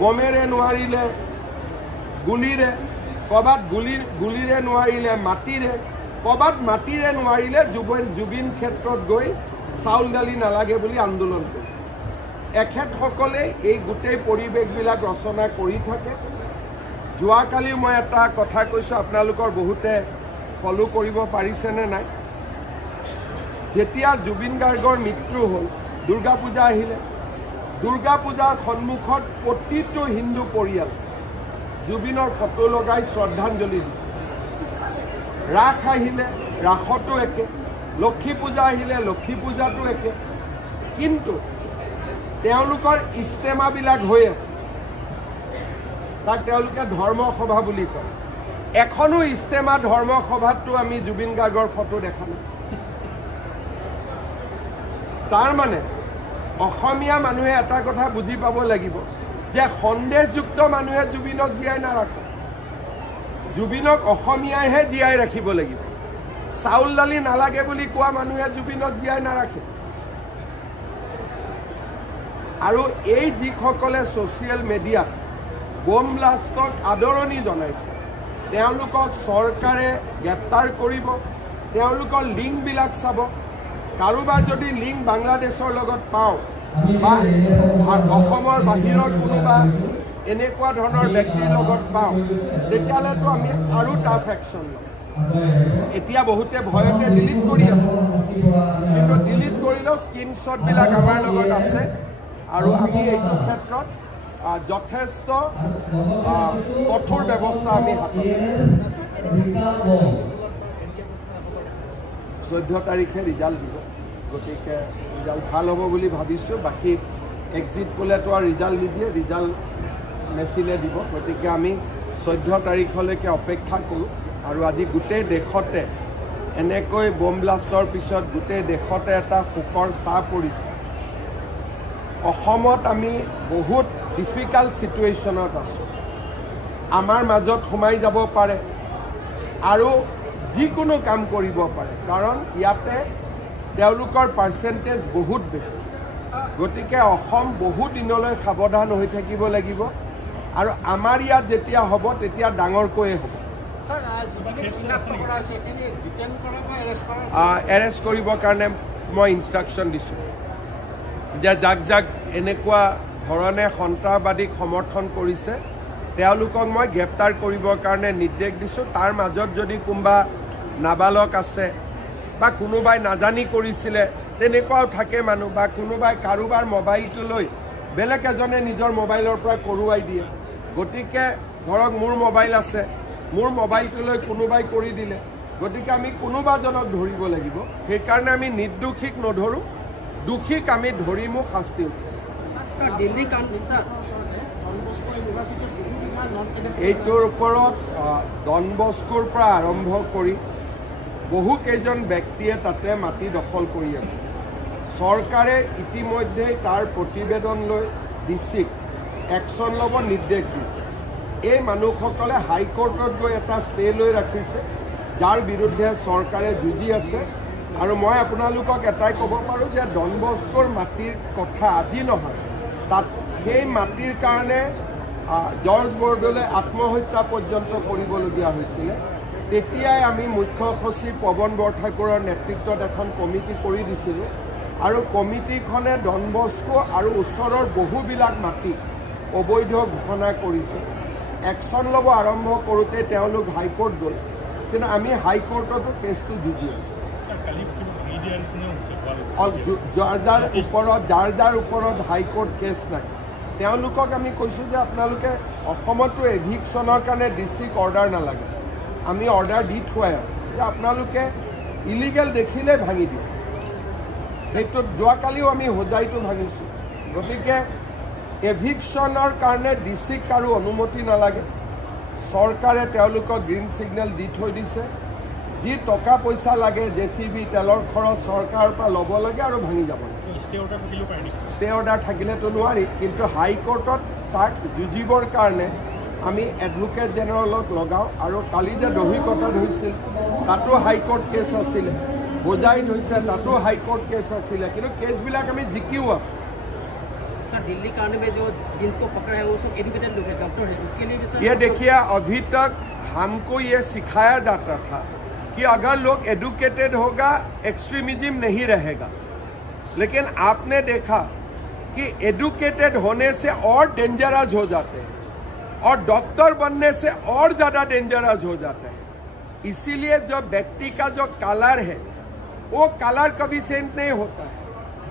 বমেৰে নোৱাৰিলে গুলিৰে, ক'ৰবাত গুলিৰে নোৱাৰিলে মাটিৰে, ক'ৰবাত মাটিৰে নোৱাৰিলে জুবিন ক্ষেত্ৰত গৈ চাউল দালি নালাগে বুলি আন্দোলন কৰে। এখেতসকলে এই গোটেই পৰিৱেশবিলাক ৰচনা কৰি থাকে। যোৱাকালি মই এটা কথা কৈছোঁ, আপোনালোকৰ বহুতে ফলো কৰিব পাৰিছেনে নাই। যেতিয়া জুবিন গাৰ্গৰ মৃত্যু হ'ল, দুৰ্গা পূজা আহিলে, দুৰ্গা পূজাৰ সন্মুখত প্ৰতিটো হিন্দু পৰিয়াল জুবিনৰ ফটো লগাই শ্ৰদ্ধাঞ্জলি দিছে। ৰাস আহিলে, ৰাসতো একে, লক্ষ্মী পূজা আহিলে, লক্ষ্মী পূজাতো একে। কিন্তু তেওঁলোকৰ ইস্তেমাবিলাক হৈ আছে, তাক তেওঁলোকে ধৰ্মসভা বুলি কয়। এখনো ইস্তেমা ধৰ্মসভাততো আমি জুবিন গাৰ্গৰ ফটো দেখা নাই। তাৰ মানে অসমীয়া মানুহে এটা কথা বুজি পাব লাগিব যে সন্দেহযুক্ত মানুহে জুবিনক জীয়াই নাৰাখে, জুবিনক অসমীয়াইহে জীয়াই ৰাখিব লাগিব। চাউল দালি নালাগে বুলি কোৱা মানুহে জুবিনক জীয়াই নাৰাখে। আৰু এই যিসকলে ছ'চিয়েল মিডিয়াত বোম ব্লাষ্টক আদৰণি জনাইছে, তেওঁলোকক চৰকাৰে গ্ৰেপ্তাৰ কৰিব, তেওঁলোকৰ লিংকবিলাক চাব। কাৰোবাৰ যদি লিংক বাংলাদেশৰ লগত পাওঁ বা অসমৰ বাহিৰৰ কোনোবা এনেকুৱা ধৰণৰ ব্যক্তিৰ লগত পাওঁ, তেতিয়াহ'লেতো আমি আৰু টাফ একশ্যন ল'ম। এতিয়া বহুতে ভয়তে ডিলিট কৰি আছে, কিন্তু ডিলিট কৰিলেও স্ক্ৰীনশ্বটবিলাক আমাৰ লগত আছে। আৰু আমি এইটো ক্ষেত্ৰত যথেষ্ট কঠোৰ ব্যৱস্থা আমি হাতত ল'ম। 14 তাৰিখে ৰিজাল্ট দিব, গতিকে ৰিজাল্ট ভাল হ'ব বুলি ভাবিছোঁ। বাকী এক্সিট পোলেতো আৰু ৰিজাল্ট নিদিয়ে, ৰিজাল্ট মেচিনে দিব। গতিকে আমি 14 তাৰিখলৈকে অপেক্ষা কৰোঁ। আৰু আজি গোটেই দেশতে এনেকৈ বোম ব্লাষ্টৰ পিছত গোটেই দেশতে এটা শোকৰ ছাঁ পৰিছে। অসমত আমি বহুত ডিফিকাল্ট ছিটুৱেশ্যনত আছোঁ। আমাৰ মাজত সোমাই যাব পাৰে আৰু যিকোনো কাম কৰিব পাৰে, কাৰণ ইয়াতে তেওঁলোকৰ পাৰ্চেণ্টেজ বহুত বেছি। গতিকে অসম বহু দিনলৈ সাৱধান হৈ থাকিব লাগিব। আৰু আমাৰ ইয়াত যেতিয়া হ'ব তেতিয়া ডাঙৰকৈয়ে হ'ব। এৰেষ্ট কৰিবৰ কাৰণে মই ইনষ্ট্ৰাকশ্যন দিছোঁ যে যাক যাক এনেকুৱা ধৰণে সন্ত্ৰাসবাদীক সমৰ্থন কৰিছে তেওঁলোকক মই গ্ৰেপ্তাৰ কৰিবৰ কাৰণে নিৰ্দেশ দিছোঁ। তাৰ মাজত যদি কোনোবা নাবালক আছে বা কোনোবাই নাজানি কৰিছিলে তেনেকুৱাও থাকে মানুহ, বা কোনোবাই কাৰোবাৰ মোবাইলটো লৈ বেলেগ এজনে নিজৰ মোবাইলৰ পৰা কৰোৱাই দিয়ে। গতিকে ধৰক মোৰ মোবাইল আছে, মোৰ মোবাইলটো লৈ কোনোবাই কৰি দিলে, গতিকে আমি কোনোবাজনক ধৰিব লাগিব। সেইকাৰণে আমি নিৰ্দোষীক নধৰোঁ, দোষীক আমি ধৰিমো শাস্তি। এইটোৰ ওপৰত ডন বস্কোৰ পৰা আৰম্ভ কৰি বহু কেইজন ব্যক্তিয়ে তাতে মাটি দখল কৰি আছে। চৰকাৰে ইতিমধ্যেই তাৰ প্ৰতিবেদন লৈ ডিচিক একশ্যন ল'ব নিৰ্দেশ দিছে। এই মানুহসকলে হাইকোৰ্টত গৈ এটা ষ্টে লৈ ৰাখিছে, যাৰ বিৰুদ্ধে চৰকাৰে যুঁজি আছে। আৰু মই আপোনালোকক এটাই ক'ব পাৰোঁ যে ডন বস্কোৰ মাটিৰ কথা আজি নহয়, তাত সেই মাটিৰ কাৰণে জৰ্জ বৰদলৈ আত্মহত্যা পৰ্যন্ত কৰিবলগীয়া হৈছিলে। তেতিয়াই আমি মুখ্য সচিব পৱন বৰঠাকুৰৰ নেতৃত্বত এখন কমিটি কৰি দিছিলোঁ। আৰু কমিটিখনে ডন বস্কো আৰু ওচৰৰ বহুবিলাক মাটি অবৈধ ঘোষণা কৰিছে। একশ্যন ল'ব আৰম্ভ কৰোঁতে তেওঁলোক হাইকোৰ্ট গ'ল, কিন্তু আমি হাইকোৰ্টতো কেছটো যুঁজি আছোঁ। যাৰ ওপৰত হাইকোৰ্ট কেছ নাই তেওঁলোকক আমি কৈছোঁ যে আপোনালোকে অসমতো এভিকশ্যনৰ কাৰণে ডিচিক অৰ্ডাৰ নালাগে, আমি অৰ্ডাৰ দি থোৱাই আছোঁ যে আপোনালোকে ইলিগেল দেখিলে ভাঙি দিওঁ। সেইটোত যোৱাকালিও আমি হোজাইটো ভাঙিছোঁ। গতিকে এভিকশ্যনৰ কাৰণে ডিচিক আৰু অনুমতি নালাগে, চৰকাৰে তেওঁলোকক গ্ৰীণ ছিগনেল দি থৈ দিছে। যি টকা পইচা লাগে, JCB তেলৰ খৰচ চৰকাৰৰ পৰা ল'ব লাগে আৰু ভাঙি যাব লাগে। ষ্টে অৰ্ডাৰ থাকিলেতো নোৱাৰি, কিন্তু হাইকোৰ্টত তাক যুঁজিবৰ কাৰণে আমি এডভোকেট জেনেৰেলক লগাওঁ। আৰু কালি যে দহিকটাত হৈছিল তাতো হাইকোৰ্ট কেছ আছিলে, হোজাইত হৈছে তাতো হাইকোৰ্ট কেছ আছিলে, কিন্তু কেছবিলাক আমি জিকিও আছোঁ। दिल्ली कांड में जो जिनको पकड़ा है वो सब एजुकेटेड लोग हैं, डॉक्टर है, उसके लिए भी सर ये देखिए अभी तक हमको ये सिखाया जाता था कि अगर लोग एजुकेटेड होगा एक्सट्रीमिज्म नहीं रहेगा, लेकिन आपने देखा कि एजुकेटेड होने से और डेंजरस हो जाते हैं और डॉक्टर बनने से और ज़्यादा डेंजरस हो जाते हैं। इसीलिए जो व्यक्ति का जो कलर है वो कलर कभी चेंज नहीं होता है।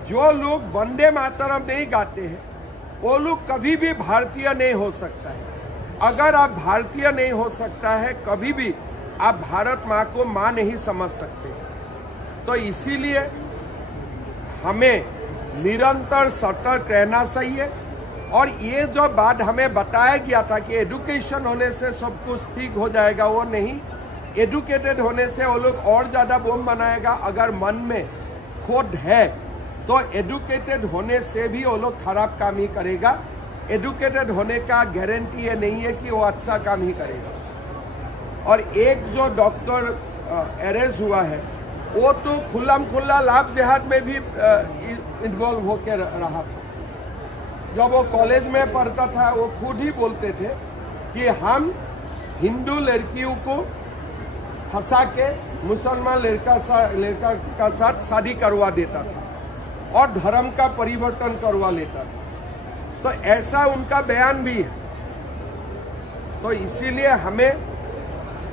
जो लोग वंदे मातरम नहीं गाते हैं वो लोग कभी भी भारतीय नहीं हो सकता है। अगर आप भारतीय नहीं हो सकता है कभी भी आप भारत माँ को माँ नहीं समझ सकते। तो इसीलिए हमें निरंतर सतर्क रहना चाहिए। और ये जो बात हमें बताया गया था कि एजुकेशन होने से सब कुछ ठीक हो जाएगा, वो नहीं। एजुकेटेड होने से वो लोग और ज़्यादा बम बनाएगा। अगर मन में खोट है तो एजुकेटेड होने से भी वो लोग खराब काम ही करेगा। एजुकेटेड होने का गारंटी ये नहीं है कि वो अच्छा काम ही करेगा। और एक जो डॉक्टर अरेस्ट हुआ है वो तो खुल्ला लाभ जिहाद में भी इन्वॉल्व होकर रहा था। जब वो कॉलेज में पढ़ता था वो खुद ही बोलते थे कि हम हिंदू लड़कियों को फंसा के मुसलमान लड़का का साथ शादी करवा देता था और धर्म का परिवर्तन करवा लेता था। तो ऐसा उनका बयान भी है। तो इसीलिए हमें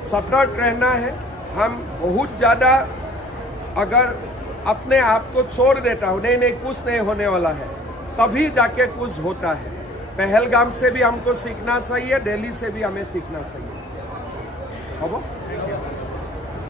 सतर्क रहना है। हम बहुत ज़्यादा अगर अपने आप को छोड़ देता हूँ, नहीं कुछ नहीं होने वाला है, तभी जाके कुछ होता है। पहलगाम से भी हमको सीखना चाहिए, दिल्ली से भी हमें सीखना चाहिए। अब